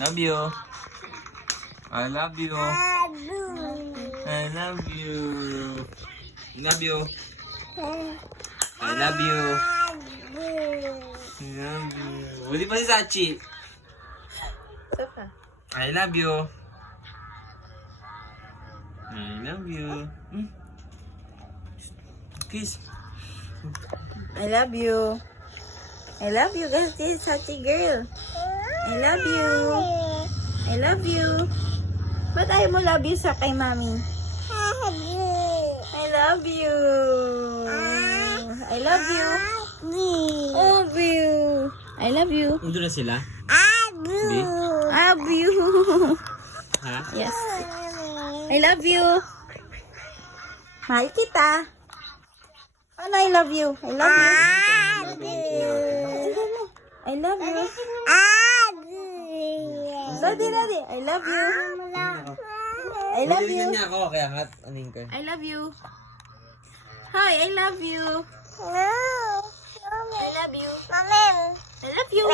Love you. I love you. I love you. Love you. I love you. I love you. Uli pa si Sachi. I love you. I love you. Kiss. I love you. I love you guys. This is Sachi girl. I love you. I love you. Ba't ayaw mo love you sa kay mami? I love you. I love you. Love you. I love you. Ito na sila? Love you. Ha? Yes. I love you. Mahal kita. Ano, I love you. I love you. I love you. Daddy. I love you. I love you. Niya ako, kaya kat, aning ko. I love you. Hi, I love you. I love you. I love you.